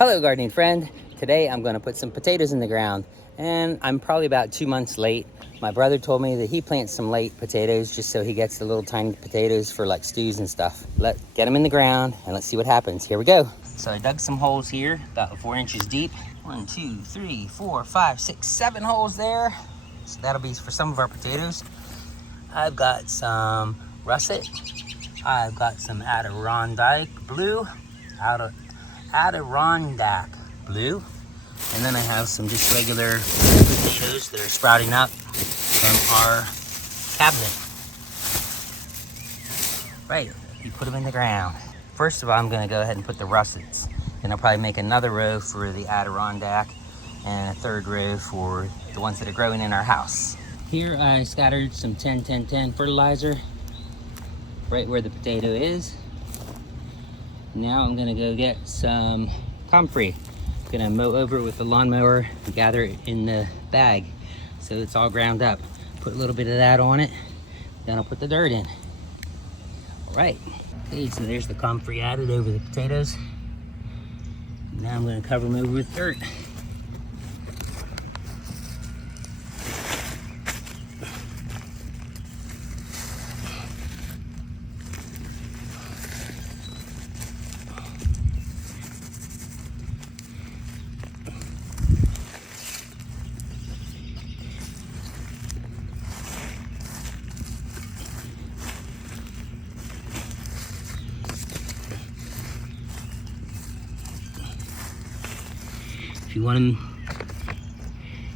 Hello gardening friend. Today I'm going to put some potatoes in the ground and I'm probably about 2 months late. My brother told me that he plants some late potatoes just so he gets the little tiny potatoes for like stews and stuff. Let's get them in the ground and let's see what happens. Here we go. So I dug some holes here about 4 inches deep. 1, 2, 3, 4, 5, 6, 7 holes there. So that'll be for some of our potatoes. I've got some russet. I've got some Adirondack blue. Adirondack blue. And then I have some just regular potatoes that are sprouting up from our cabinet. Right, you put them in the ground. First of all, I'm gonna go ahead and put the russets. Then I'll probably make another row for the Adirondack and a third row for the ones that are growing in our house. Here I scattered some 10-10-10 fertilizer right where the potato is. Now I'm gonna go get some comfrey. I'm gonna mow over it with the lawnmower and gather it in the bag so it's all ground up. Put a little bit of that on it, then I'll put the dirt in. All right, okay, so there's the comfrey added over the potatoes. Now I'm gonna cover them over with dirt.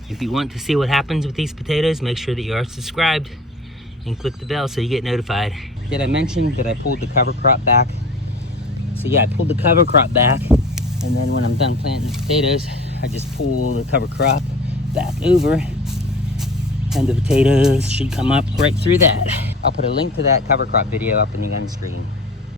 If you want to see what happens with these potatoes, make sure that you are subscribed and click the bell so you get notified. Did I mention that I pulled the cover crop back? So yeah, I pulled the cover crop back, and then when I'm done planting the potatoes, I just pull the cover crop back over, and the potatoes should come up right through that. I'll put a link to that cover crop video up in the end screen.